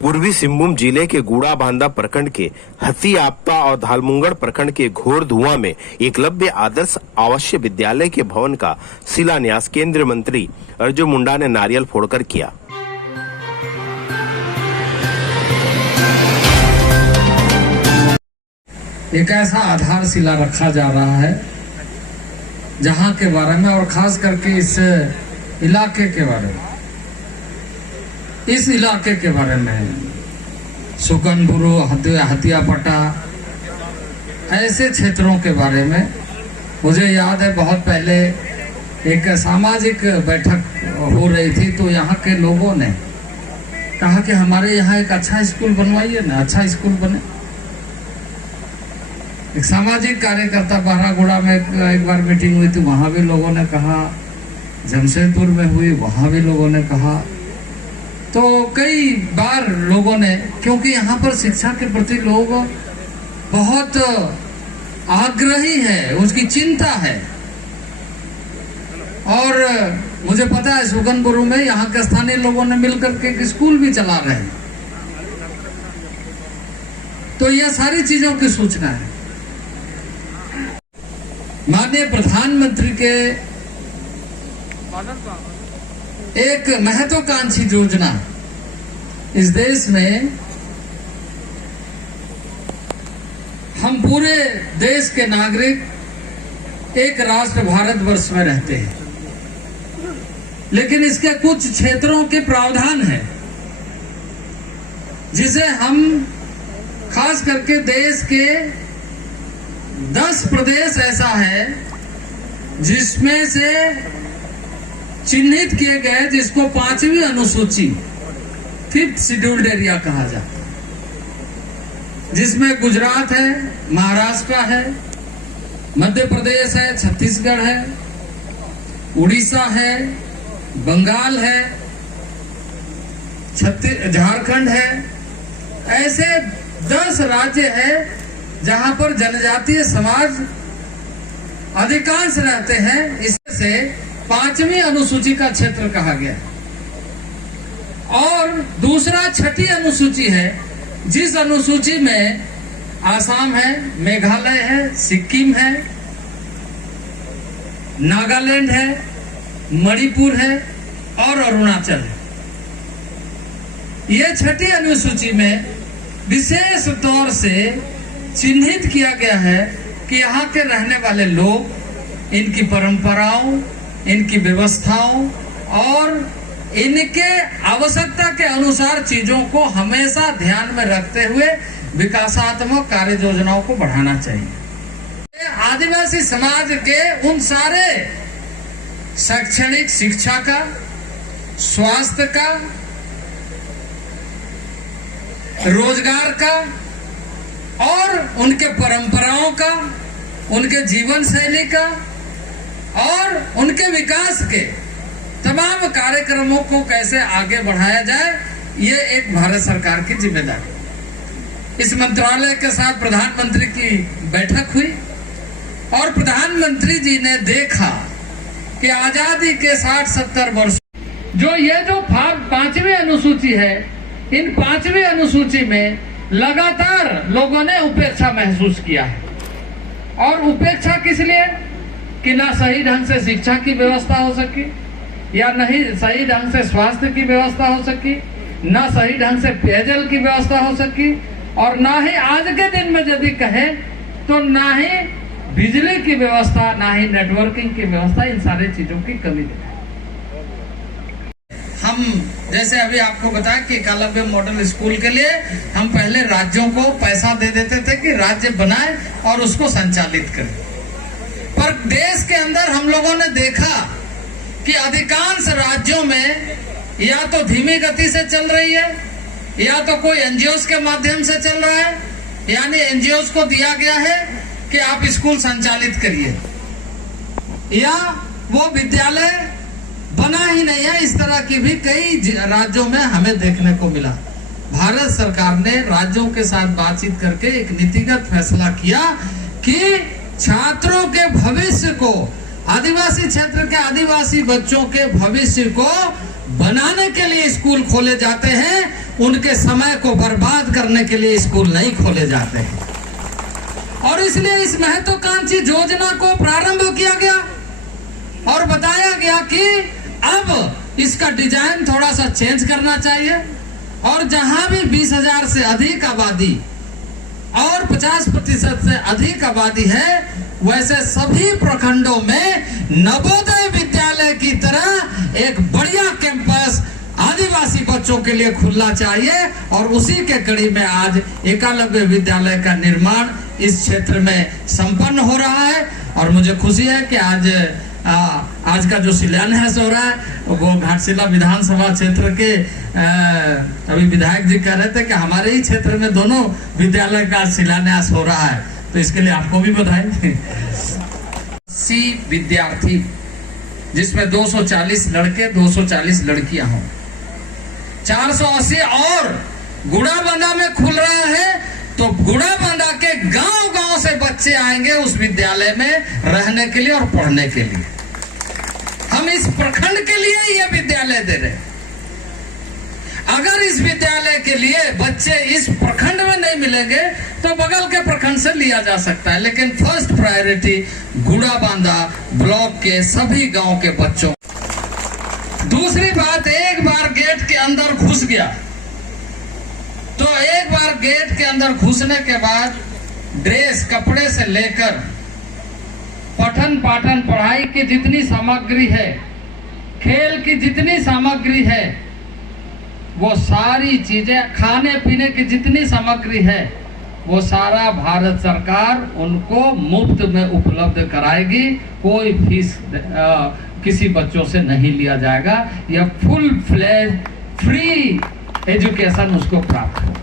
पूर्वी सिंहभूम जिले के गुड़ा बांदा प्रखंड के हथी आपता और धालमुंगड़ प्रखंड के घोर धुआं में एकलव्य आदर्श आवासीय विद्यालय के भवन का शिलान्यास केंद्रीय मंत्री अर्जुन मुंडा ने नारियल फोड़कर किया। एक ऐसा आधारशिला रखा जा रहा है जहां के बारे में और खास करके इस इलाके के बारे में, इस इलाके के बारे में सुकनपुर, हथियापट्टा, ऐसे क्षेत्रों के बारे में मुझे याद है बहुत पहले एक सामाजिक बैठक हो रही थी तो यहाँ के लोगों ने कहा कि हमारे यहाँ एक अच्छा स्कूल बनवाइए ना, अच्छा स्कूल बने। एक सामाजिक कार्यकर्ता बहरागुड़ा में एक बार मीटिंग हुई थी, वहां भी लोगों ने कहा, जमशेदपुर में हुई वहां भी लोगों ने कहा। तो कई बार लोगों ने, क्योंकि यहाँ पर शिक्षा के प्रति लोग बहुत आग्रही है, उसकी चिंता है। और मुझे पता है सुगनपुर में यहाँ के स्थानीय लोगों ने मिलकर के एक स्कूल भी चला रहे हैं। तो यह सारी चीजों की सूचना है। माननीय प्रधानमंत्री के एक महत्वाकांक्षी योजना इस देश में, हम पूरे देश के नागरिक एक राष्ट्र भारतवर्ष में रहते हैं, लेकिन इसके कुछ क्षेत्रों के प्रावधान है जिसे हम खास करके देश के 10 प्रदेश ऐसा है जिसमें से चिन्हित किए गए, जिसको 5वीं अनुसूची 5th शेड्यूल्ड एरिया कहा जाता है, जिसमें गुजरात है, महाराष्ट्र है, मध्य प्रदेश है, छत्तीसगढ़ है, उड़ीसा है, बंगाल है, झारखंड है। ऐसे 10 राज्य है जहां पर जनजातीय समाज अधिकांश रहते हैं। इससे 5वीं अनुसूची का क्षेत्र कहा गया। और दूसरा 6ठी अनुसूची है, जिस अनुसूची में आसाम है, मेघालय है, सिक्किम है, नागालैंड है, मणिपुर है और अरुणाचल है। यह 6ठी अनुसूची में विशेष तौर से चिन्हित किया गया है कि यहाँ के रहने वाले लोग, इनकी परंपराओं, इनकी व्यवस्थाओं और इनके आवश्यकता के अनुसार चीजों को हमेशा ध्यान में रखते हुए विकासात्मक कार्य योजनाओं को बढ़ाना चाहिए। आदिवासी समाज के उन सारे शैक्षणिक, शिक्षा का, स्वास्थ्य का, रोजगार का और उनके परंपराओं का, उनके जीवन शैली का और उनके विकास के तमाम कार्यक्रमों को कैसे आगे बढ़ाया जाए, ये एक भारत सरकार की जिम्मेदारी। इस मंत्रालय के साथ प्रधानमंत्री की बैठक हुई और प्रधानमंत्री जी ने देखा कि आजादी के 60-70 वर्ष जो 5वीं अनुसूची है, इन 5वीं अनुसूची में लगातार लोगों ने उपेक्षा महसूस किया है। और उपेक्षा किस लिए? कि ना सही ढंग से शिक्षा की व्यवस्था हो सकी, या नहीं सही ढंग से स्वास्थ्य की व्यवस्था हो सकी, ना सही ढंग से पेयजल की व्यवस्था हो सकी, और ना ही आज के दिन में यदि कहे तो ना ही बिजली की व्यवस्था, ना ही नेटवर्किंग की व्यवस्था, इन सारी चीजों की कमी है। हम जैसे अभी आपको बताया कि एकलव्य मॉडल स्कूल के लिए हम पहले राज्यों को पैसा दे देते थे कि राज्य बनाए और उसको संचालित करें, पर देश के अंदर हम लोगों ने देखा कि अधिकांश राज्यों में या तो धीमी गति से चल रही है, या तो कोई एनजीओस के माध्यम से चल रहा है, यानी एनजीओस को दिया गया है कि आप स्कूल संचालित करिए, या वो विद्यालय बना ही नहीं है। इस तरह की भी कई राज्यों में हमें देखने को मिला। भारत सरकार ने राज्यों के साथ बातचीत करके एक नीतिगत फैसला किया कि छात्रों के भविष्य को, आदिवासी क्षेत्र के आदिवासी बच्चों के भविष्य को बनाने के लिए स्कूल खोले जाते हैं उनके समय को बर्बाद करने के लिए स्कूल नहीं खोले जाते हैं। और इसलिए इस महत्वाकांक्षी योजना को प्रारंभ किया गया और बताया गया कि अब इसका डिजाइन थोड़ा सा चेंज करना चाहिए और जहां भी 20,000 से अधिक आबादी और 50% से अधिक आबादी है, वैसे सभी प्रखंडों में नवोदय विद्यालय की तरह एक बढ़िया कैंपस आदिवासी बच्चों के लिए खुलना चाहिए। और उसी के कड़ी में आज एकलव्य विद्यालय का निर्माण इस क्षेत्र में संपन्न हो रहा है। और मुझे खुशी है कि आज का जो शिलान्यास हो रहा है वो घाटशिला विधानसभा क्षेत्र के अभी विधायक जी कह रहे थे कि हमारे ही क्षेत्र में दोनों विद्यालय का शिलान्यास हो रहा है, तो इसके लिए आपको भी बधाई। 80 विद्यार्थी जिसमें 240 लड़के 240 लड़कियां हों, 480 और गुड़ाबंदा में खुल रहा है, तो गुड़ाबंदा के गांव-गांव से बच्चे आएंगे उस विद्यालय में रहने के लिए और पढ़ने के लिए। हम इस प्रखंड के लिए यह विद्यालय दे रहे हैं। अगर इस विद्यालय के लिए बच्चे इस प्रखंड में नहीं मिलेंगे तो बगल के प्रखंड से लिया जा सकता है, लेकिन फर्स्ट प्रायोरिटी गुड़ाबांधा ब्लॉक के सभी गांव के बच्चों। दूसरी बात, एक बार गेट के अंदर घुस गया तो एक बार गेट के अंदर घुसने के बाद ड्रेस कपड़े से लेकर पठन पाठन पढ़ाई की जितनी सामग्री है, खेल की जितनी सामग्री है, वो सारी चीजें, खाने पीने की जितनी सामग्री है, वो सारा भारत सरकार उनको मुफ्त में उपलब्ध कराएगी। कोई फीस किसी बच्चों से नहीं लिया जाएगा। यह फुल फ्लेज फ्री एजुकेशन उसको प्राप्त हो।